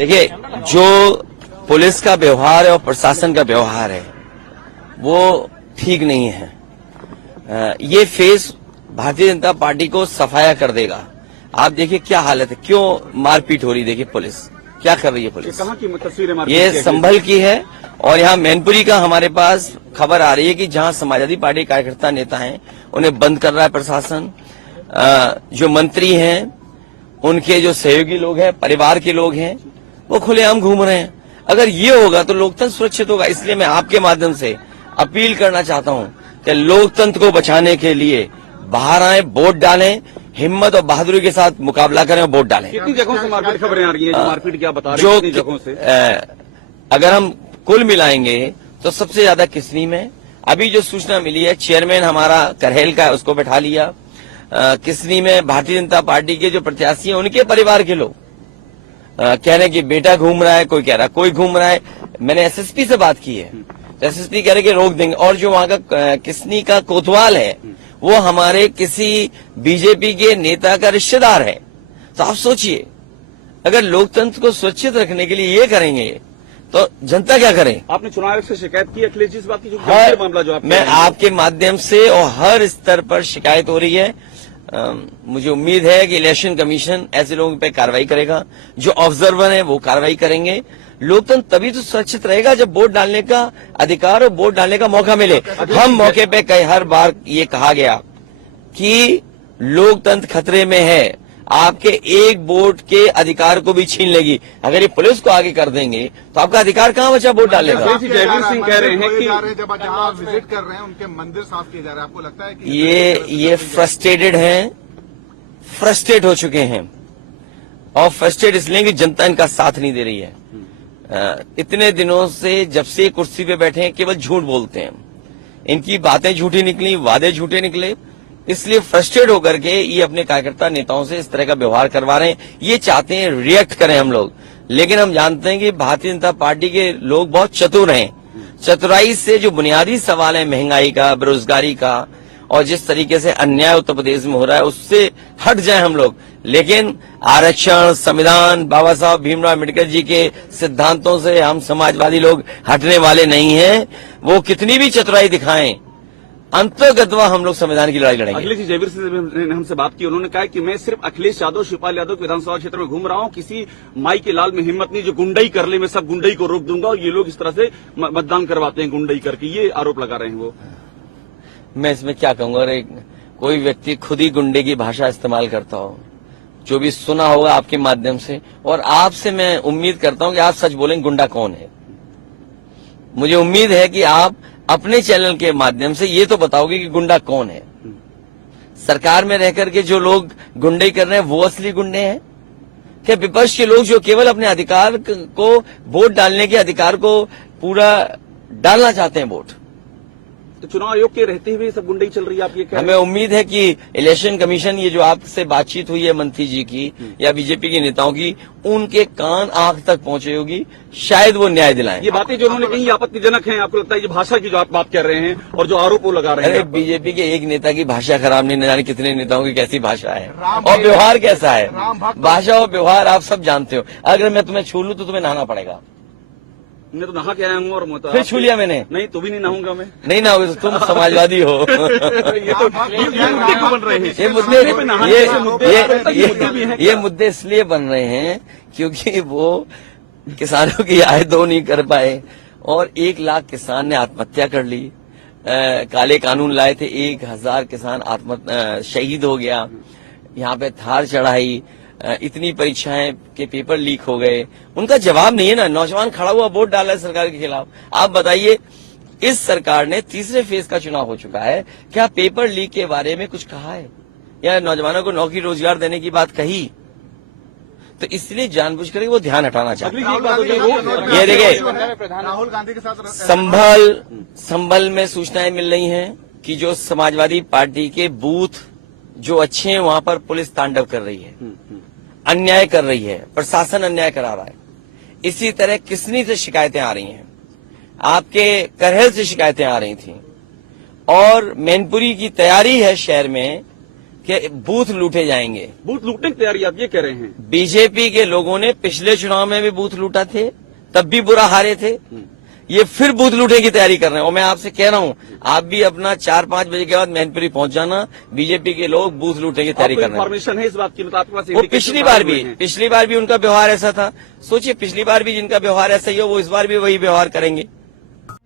देखिए, जो पुलिस का व्यवहार है और प्रशासन का व्यवहार है वो ठीक नहीं है। ये फेस भारतीय जनता पार्टी को सफाया कर देगा। आप देखिए क्या हालत है, क्यों मारपीट हो रही, देखिए पुलिस क्या कर रही है। पुलिस कहाँ की तस्वीरें ये संभल की है और यहाँ मैनपुरी का हमारे पास खबर आ रही है कि जहाँ समाजवादी पार्टी कार्यकर्ता नेता हैं उन्हें बंद कर रहा है प्रशासन। जो मंत्री हैं, उनके जो सहयोगी लोग हैं, परिवार के लोग हैं, वो खुलेआम घूम रहे हैं। अगर ये होगा तो लोकतंत्र सुरक्षित होगा। इसलिए मैं आपके माध्यम से अपील करना चाहता हूं कि लोकतंत्र को बचाने के लिए बाहर आए, वोट डालें, हिम्मत और बहादुरी के साथ मुकाबला करें और वोट डालें। कितनी जगहों से मारपीट खबरें आ रही हैं? जो मारपीट क्या बता रहे हैं, कितनी जगहों से? अगर हम कुल मिलाएंगे तो सबसे ज्यादा किसनी में। अभी जो सूचना मिली है, चेयरमैन हमारा करहेल का है, उसको बैठा लिया। किसनी में भारतीय जनता पार्टी के जो प्रत्याशी हैं उनके परिवार के लोग कह रहे हैं कि बेटा घूम रहा है, कोई कह रहा है कोई घूम रहा है। मैंने एसएसपी से बात की है, एसएसपी कह रहे कि रोक देंगे। और जो वहां का किसनी का कोतवाल है वो हमारे किसी बीजेपी के नेता का रिश्तेदार है। तो आप सोचिए, अगर लोकतंत्र को सुरक्षित रखने के लिए ये करेंगे तो जनता क्या करे। आपने चुनाव आयोग से शिकायत की अखिलेश जी इस बात की? जो मामला जो मैं आपके माध्यम से और हर स्तर पर शिकायत हो रही है। मुझे उम्मीद है कि इलेक्शन कमीशन ऐसे लोगों पे कार्रवाई करेगा, जो ऑब्जर्वर हैं वो कार्रवाई करेंगे। लोकतंत्र तभी तो सुरक्षित रहेगा जब वोट डालने का अधिकार और वोट डालने का मौका मिले। हम मौके पे कई हर बार ये कहा गया कि लोकतंत्र खतरे में है, आपके एक वोट के अधिकार को भी छीन लेगी। अगर ये पुलिस को आगे कर देंगे तो आपका अधिकार कहाँ बचा वोट डालने का। जयवीर सिंह कह रहे हैं कि जब आप विजिट कर रहे हैं उनके मंदिर साफ किए जा रहे हैं, आपको लगता है कि ये फ्रस्ट्रेटेड हैं, फ्रस्ट्रेट हो चुके हैं और फ्रस्ट्रेट इसलिए कि जनता इनका साथ नहीं दे रही है। इतने दिनों से जब से कुर्सी पे बैठे हैं केवल झूठ बोलते हैं, इनकी बातें झूठी निकली, वादे झूठे निकले, इसलिए फ्रस्ट्रेट होकर के ये अपने कार्यकर्ता नेताओं से इस तरह का व्यवहार करवा रहे हैं। ये चाहते हैं रिएक्ट करें हम लोग, लेकिन हम जानते हैं कि भारतीय जनता पार्टी के लोग बहुत चतुर हैं। चतुराई से जो बुनियादी सवाल है महंगाई का, बेरोजगारी का और जिस तरीके से अन्याय उत्तर प्रदेश में हो रहा है उससे हट जाए हम लोग। लेकिन आरक्षण, संविधान, बाबा साहब भीमराव अम्बेडकर जी के सिद्धांतों से हम समाजवादी लोग हटने वाले नहीं हैं। वो कितनी भी चतुराई दिखाएं, अंतर्गतवा हम लोग संविधान की लड़ाई लड़ेंगे। अखिलेश जी, जयवीर सिंह ने हमसे बात की, उन्होंने कहा कि मैं सिर्फ अखिलेश यादव, शिवपाल यादव के विधानसभा क्षेत्र में घूम रहा हूं, किसी माई के लाल में हिम्मत नहीं जो गुंडई कर ले, मैं सब गुंडई को रोक दूंगा। और ये लोग इस तरह से मतदान करवाते हैं गुंडई करके, ये आरोप लगा रहे हैं वो। मैं इसमें क्या कहूंगा, अरे कोई व्यक्ति खुद ही गुंडे की भाषा इस्तेमाल करता हो, जो भी सुना होगा आपके माध्यम से, और आपसे मैं उम्मीद करता हूं कि आप सच बोलेंगे गुंडा कौन है। मुझे उम्मीद है कि आप अपने चैनल के माध्यम से ये तो बताओगे कि गुंडा कौन है। सरकार में रहकर के जो लोग गुंडे कर रहे हैं वो असली गुंडे हैं क्या? विपक्ष के लोग जो केवल अपने अधिकार को, वोट डालने के अधिकार को पूरा डालना चाहते हैं वोट, तो चुनाव आयोग के रहते हुए सब गुंडई चल रही है, आप ये हमें उम्मीद है कि इलेक्शन कमीशन, ये जो आपसे बातचीत हुई है मंत्री जी की या बीजेपी के नेताओं की, उनके कान आंख तक पहुंचे होगी, शायद वो न्याय दिलाएं। ये बातें जो उन्होंने कही आपत्तिजनक हैं, आपको लगता है ये भाषा की जो आप बात कर रहे हैं और जो आरोप वो लगा रहे हैं? अरे बीजेपी के एक नेता की भाषा खराब नहीं, न जाने कितने नेताओं की कैसी भाषा है और व्यवहार कैसा है। भाषा और व्यवहार आप सब जानते हो। अगर मैं तुम्हें छू लूं तो तुम्हें नहाना पड़ेगा। मैं तो नहा के आया हूँ और फिर छू लिया मैंने। नहीं तो भी नहीं नहाऊंगा मैं। नहीं नहाओगे तो तुम समाजवादी हो। ये तो मुद्दे क्यों बन रहे हैं? ये मुद्दे इसलिए बन रहे हैं क्योंकि वो किसानों की आय दो नहीं कर पाए और 1 लाख किसान ने आत्महत्या कर ली। काले कानून लाए थे, 1000 किसान शहीद हो गया। यहाँ पे थार चढ़ाई, इतनी परीक्षाएं के पेपर लीक हो गए, उनका जवाब नहीं है ना। नौजवान खड़ा हुआ वोट डाला है सरकार के खिलाफ। आप बताइए, इस सरकार ने तीसरे फेज का चुनाव हो चुका है, क्या पेपर लीक के बारे में कुछ कहा है या नौजवानों को नौकरी रोजगार देने की बात कही? तो इसलिए जानबूझकर वो ध्यान हटाना चाहते हैं। ये देखिए, राहुल गांधी के साथ संभल में सूचनाएं मिल रही हैं कि जो समाजवादी पार्टी के बूथ जो अच्छे हैं वहां पर पुलिस तांडव कर रही है, अन्याय कर रही है, प्रशासन अन्याय करा रहा है। इसी तरह किसनी से शिकायतें आ रही हैं, आपके करहेल से शिकायतें आ रही थी और मैनपुरी की तैयारी है शहर में कि बूथ लूटे जाएंगे। बूथ लूटने की तैयारी आप ये कह रहे हैं? बीजेपी के लोगों ने पिछले चुनाव में भी बूथ लूटा थे, तब भी बुरा हारे थे। ये फिर बूथ लूटने की तैयारी कर रहे हैं। और मैं आपसे कह रहा हूं, आप भी अपना 4-5 बजे के बाद मैनपुरी पहुंच जाना। बीजेपी के लोग बूथ लूटने की तैयारी कर रहे हैं। इन्फॉर्मेशन है इस बात की? मतलब आपके पास वो indication पिछली बार भी उनका व्यवहार ऐसा था। सोचिए, पिछली बार भी जिनका व्यवहार ऐसा ही हो, वो इस बार भी वही व्यवहार करेंगे।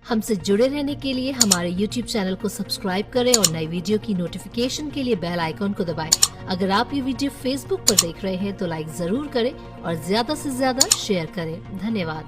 हमसे जुड़े रहने के लिए हमारे YouTube चैनल को सब्सक्राइब करें और नई वीडियो की नोटिफिकेशन के लिए बेल आइकॉन को दबाएं। अगर आप ये वीडियो Facebook पर देख रहे हैं तो लाइक जरूर करें और ज्यादा से ज्यादा शेयर करें। धन्यवाद।